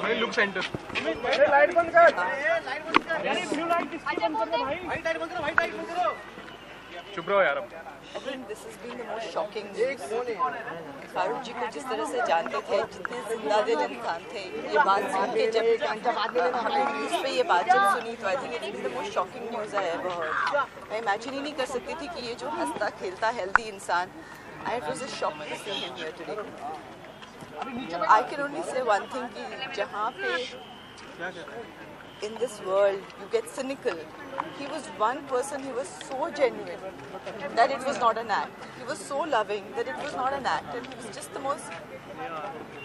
भाई look centre light बंद कर ब्लू लाइट किसकी बंद कर भाई व्हाइट लाइट बंद करो व्हाइट लाइट बंद करो चुप रहो यार I think this has been the most shocking news. Farooq जी को जिस तरह से जानते थे, जितने जिंदा दिल इंसान थे, ये बात सुन के जब हमने न्यूज़ पे ये बात जब सुनी तो I think it's been the most shocking news I ever heard. मैं इमेजिन ही नहीं कर सकती थी कि ये जो हंसता खेलता हेल्दी इंसान, it was a shock to see him here today. I can only say one thing कि जहाँ पे in this world you get cynical, he was one person, he was so genuine that it was not an act. He was so loving that it was not an act, and he was just the most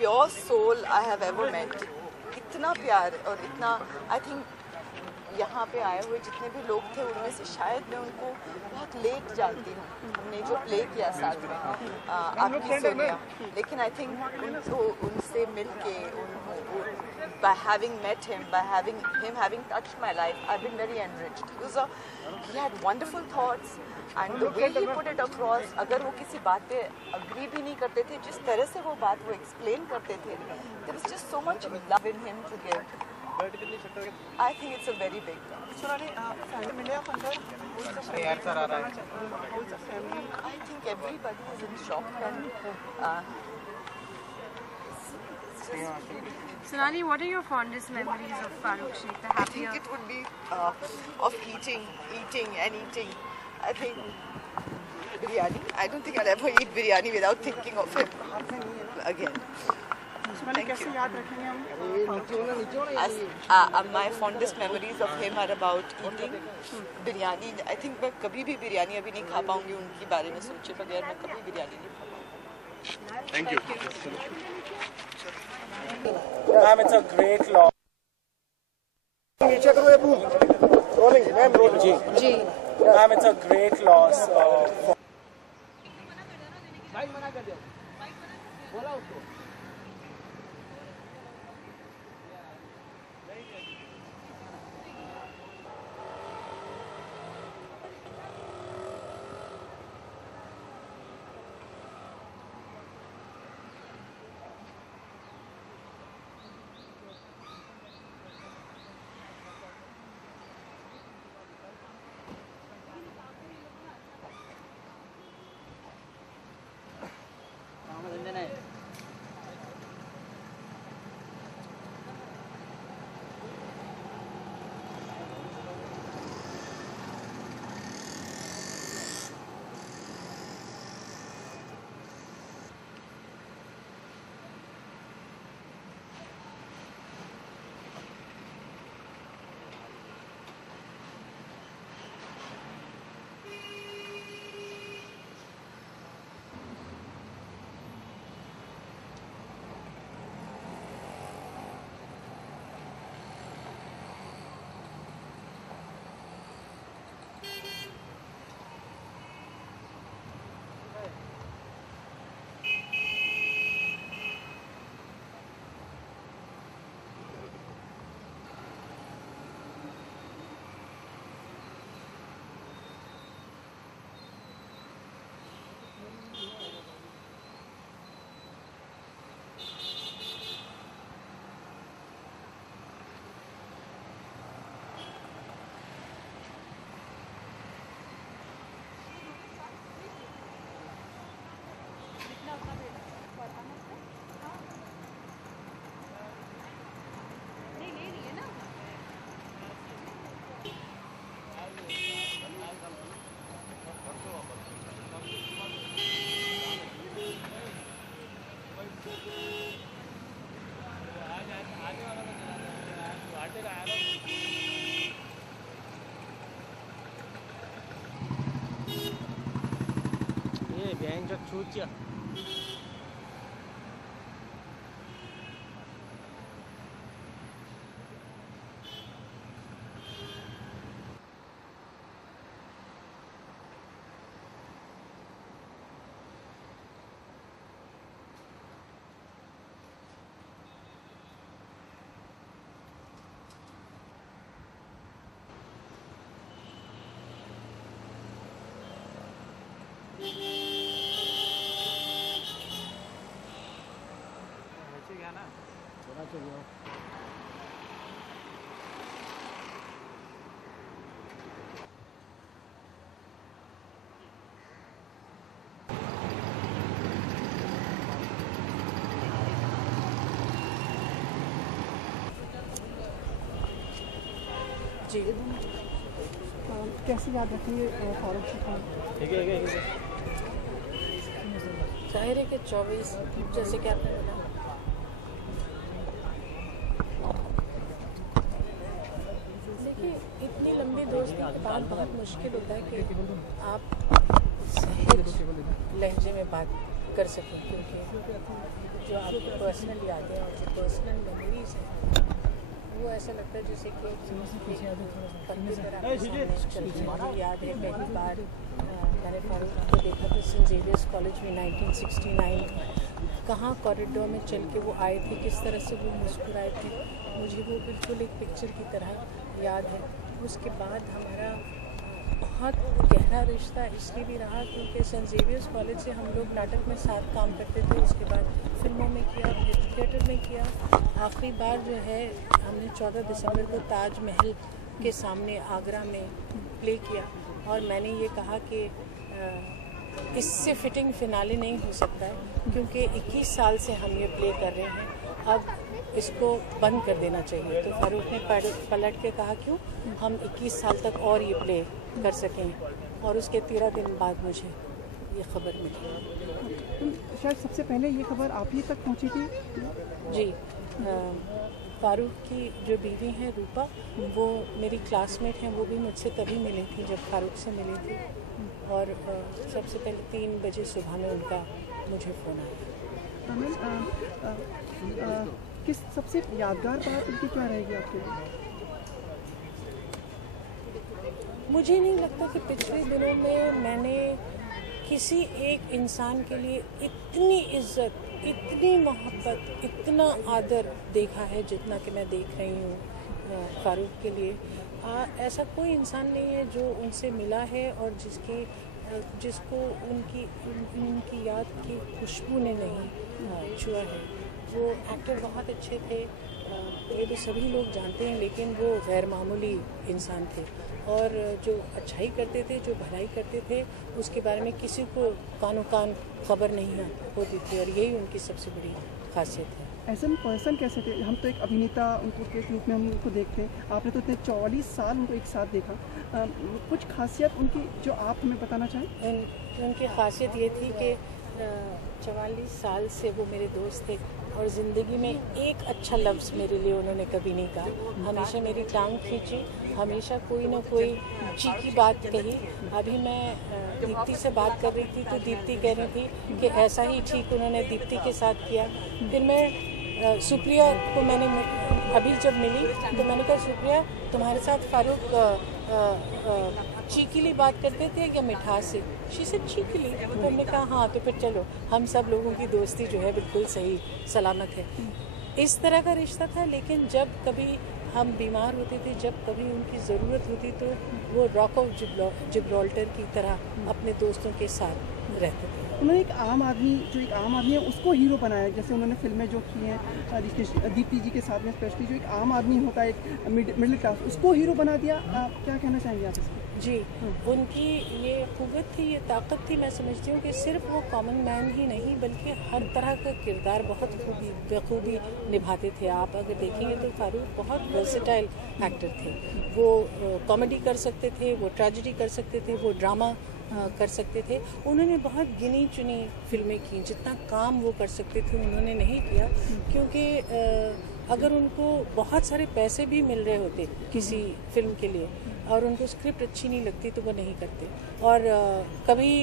pure soul I have ever met. इतना प्यार और इतना, I think यहाँ पे आए हुए जितने भी लोग थे उनमें से शायद मैं उनको बहुत लेट जानती हूँ. हमने जो प्ले किया साथ में आपकी सोनिया, लेकिन आई थिंक उनको उनसे मिल के by having met him, by having touched my life, I've been very enriched. He had wonderful thoughts and the way he put it across. अगर वो किसी बात पे agree भी नहीं करते थे, जिस तरह से वो बात वो explain करते थे, there was just so much love in him to give. I think it's a very big one. I think everybody is in shock and Sonali, what are your fondest memories of Farooq Sheikh? The I happier? think it would be of eating. I think biryani. I don't think I'll ever eat biryani without thinking of him again. Thank you. My fondest memories of him are about eating biryani. I think मैं कभी भी बिरयानी अभी नहीं खा पाऊंगी उनके बारे में सोचे बगैर. मैं कभी बिरयानी नहीं खा पाऊंगी. Thank you. Ma'am, it's a great loss. नीचे करो ये बूम. Rolling, ma'am, rolling. जी. Ma'am, it's a great loss. भाई मना कर दो. बोला उसको. Chucha. जी कैसे याद रखेंगे फारूक शिकवा? जाहिर है कि 24 जैसे कि आपने बोला, देखिए इतनी लंबी दोस्ती के बाद बहुत मुश्किल होता है कि आप सहज लहजे में बात कर सकें, क्योंकि जो आपकी पर्सनल यादें और जो पर्सनल मेमोरीज हैं वो ऐसा लगता है जैसे कि पत्ते पर आपके सामने चलती है। मुझे याद है पहली बार मैंने फारूक को देखा था सेंट जेवियर्स कॉलेज में 1969। कहाँ कॉरिडोर में चल के वो आए थे, किस तरह से वो मुस्कुराए थे, मुझे वो बिल्कुल एक पिक्चर की तरह याद है। उसके बाद हमारा बहुत गहरा रिश्ता इसलिए भी रहा क्योंकि सेंट जेवियर्स कॉलेज से हम लोग नाटक में साथ काम करते थे, उसके बाद फिल्मों में किया, फिर थिएटर में किया। आखिरी बार जो है हमने 14 दिसंबर को ताजमहल के सामने आगरा में प्ले किया और मैंने ये कहा कि इससे फिटिंग फिनाले नहीं हो सकता है क्योंकि 21 साल से हम ये प्ले कर रहे हैं, अब इसको बंद कर देना चाहिए। तो फारूक ने पलट के कहा क्यों हम 21 साल तक और ये प्ले कर सकें, और उसके 13 दिन बाद मुझे ये खबर मिली। शायद सबसे पहले ये खबर आप ही तक पहुंची थी? जी, फारूक की जो बीवी हैं रूपा, वो मेरी क्लासमेट हैं, वो भी मुझसे तभी मिली थी जब फारूक से मिली थी, और सबसे पहले 3 बजे सुबह में उनका मुझे फ़ोन आया। मैम किस सबसे यादगार बात उनकी क्या रहेगी आपके लिए? मुझे नहीं लगता कि पिछले दिनों में मैंने किसी एक इंसान के लिए इतनी इज्जत, इतनी मोहब्बत, इतना आदर देखा है जितना कि मैं देख रही हूँ फारूक के लिए। ऐसा कोई इंसान नहीं है जो उनसे मिला है और जिसको उनकी याद की खुशबू ने नहीं छुआ है। वो एक्टर बहुत अच्छे थे, ये तो सभी लोग जानते हैं, लेकिन वो गैर मामूली इंसान थे और जो अच्छाई करते थे, जो भलाई करते थे, उसके बारे में किसी को कानो कान खबर नहीं होती थी, और यही उनकी सबसे बड़ी खासियत है। ऐसे में पर्सन कैसे थे? हम तो एक अभिनेता उनको के रूप में हम उनको देखते हैं, आपने तो इतने 44 साल उनको एक साथ देखा, कुछ खासियत उनकी जो आप हमें बताना चाहें? उनकी खासियत ये थी कि 44 साल से वो मेरे दोस्त थे और ज़िंदगी में एक अच्छा लफ्ज़ मेरे लिए उन्होंने कभी नहीं कहा। हमेशा मेरी टांग खींची, हमेशा कोई ना कोई चीखी बात कही। अभी मैं दीप्ति से बात कर रही थी तो दीप्ति कह रही थी कि ऐसा ही ठीक उन्होंने दीप्ति के साथ किया। फिर मैं सुप्रिया को मैंने अभी जब मिली तो मैंने कहा सुप्रिया तुम्हारे साथ फारूक चीकीली बात करते थे या मिठास से? शी से चीकीली। तो हमने कहा हाँ, तो फिर चलो हम सब लोगों की दोस्ती जो है बिल्कुल सही सलामत है। इस तरह का रिश्ता था, लेकिन जब कभी हम बीमार होते थे, जब कभी उनकी ज़रूरत होती तो वो रॉक ऑफ जिब्राल्टर की तरह अपने दोस्तों के साथ रहते थे। उन्होंने एक आम आदमी है उसको हीरो बनाया, जैसे उन्होंने फिल्में जो की हैं दीप्ति जी के साथ में, स्पेशली जो एक आम आदमी होता है एक मिडिल क्लास, उसको हीरो बना दिया। क्या कहना चाहेंगे आप इसको? जी, उनकी ये क़ुव्वत थी, ये ताकत थी। मैं समझती हूँ कि सिर्फ वो कॉमन मैन ही नहीं बल्कि हर तरह का किरदार बहुत बखूबी निभाते थे। आप अगर देखेंगे तो फारूक बहुत वर्सेटाइल एक्टर थे। वो कॉमेडी कर सकते थे, वो ट्रेजेडी कर सकते थे, वो ड्रामा कर सकते थे। उन्होंने बहुत गिनी चुनी फिल्में की, जितना काम वो कर सकते थे उन्होंने नहीं किया, क्योंकि अगर उनको बहुत सारे पैसे भी मिल रहे होते किसी फिल्म के लिए और उनको स्क्रिप्ट अच्छी नहीं लगती तो वो नहीं करते। और कभी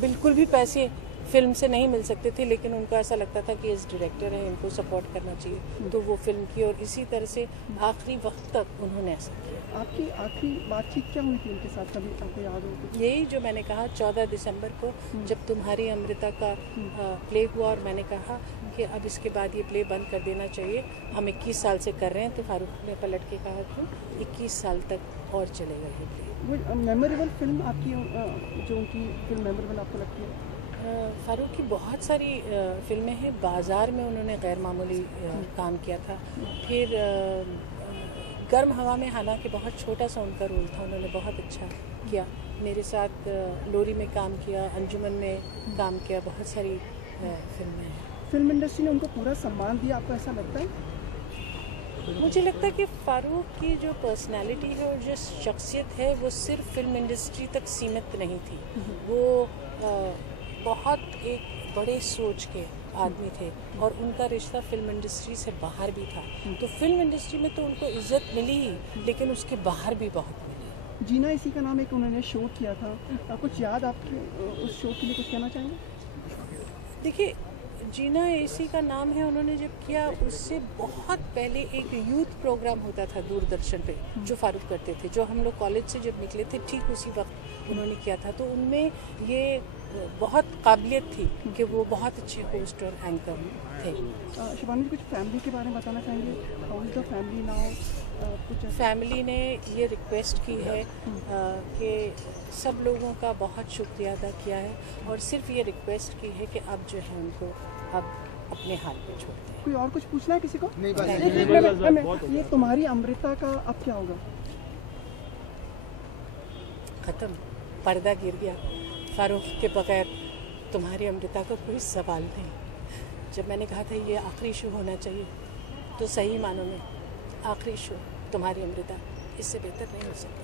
बिल्कुल भी पैसे फिल्म से नहीं मिल सकते थे, लेकिन उनको ऐसा लगता था कि इस डायरेक्टर है, इनको सपोर्ट करना चाहिए, तो वो फिल्म की, और इसी तरह से आखिरी वक्त तक उन्होंने ऐसा किया। आपकी आखिरी बातचीत क्या हुई थी उनके साथ, कभी आपको याद हो? यही जो मैंने कहा 14 दिसंबर को जब तुम्हारी अमृता का प्ले हुआ और मैंने कहा कि अब इसके बाद ये प्ले बंद कर देना चाहिए, हम 21 साल से कर रहे हैं, तो फारूक ने पलट के कहा कि 21 साल तक और चलेगा ये प्ले। वो मेमोरेबल फिल्म आपकी जो उनकी फिल्म मेमोरेबल आपको लगती है? फारूक की बहुत सारी फिल्में हैं। बाज़ार में उन्होंने गैर मामूली काम किया था। फिर गर्म हवा में, हालांकि बहुत छोटा सा उनका रोल था, उन्होंने बहुत अच्छा किया। मेरे साथ लोरी में काम किया, अंजुमन में काम किया, बहुत सारी फिल्में हैं। फिल्म इंडस्ट्री ने उनको पूरा सम्मान दिया, आपको ऐसा लगता है? मुझे लगता है कि फ़ारूक की जो पर्सनालिटी है और जो शख्सियत है वो सिर्फ फिल्म इंडस्ट्री तक सीमित नहीं थी। वो बहुत एक बड़े सोच के आदमी थे और उनका रिश्ता फिल्म इंडस्ट्री से बाहर भी था। तो फिल्म इंडस्ट्री में तो उनको इज्जत मिली ही, लेकिन उसके बाहर भी बहुत मिली। जीना इसी का नाम एक उन्होंने शो किया था, कुछ याद आपके उस शो के लिए कुछ कहना चाहेंगे? देखिए, जीना इसी का नाम है, उन्होंने जब किया उससे बहुत पहले एक यूथ प्रोग्राम होता था दूरदर्शन पे जो फारूक करते थे, जो हम लोग कॉलेज से जब निकले थे ठीक उसी वक्त उन्होंने किया था। तो उनमें ये बहुत काबिलियत थी कि वो बहुत अच्छे होस्ट और एंकर थे। शिवानी, कुछ फैमिली के बारे में बताना चाहेंगे? How is the family now? कुछ फैमिली ने ये रिक्वेस्ट की है कि सब लोगों का बहुत शुक्रिया अदा किया है और सिर्फ ये रिक्वेस्ट की है कि अब जो है उनको अब अपने हाल पे छोड़ दें। कोई और कुछ पूछना है किसी को? नहीं, ये तुम्हारी अमृता का अब क्या होगा? ख़त्म, पर्दा गिर गया। फारूक के बगैर तुम्हारी अमृता का कोई सवाल नहीं। जब मैंने कहा था ये आखिरी शो होना चाहिए, तो सही मानों में आखिरी शो तुम्हारी अमृता, इससे बेहतर नहीं हो सकता।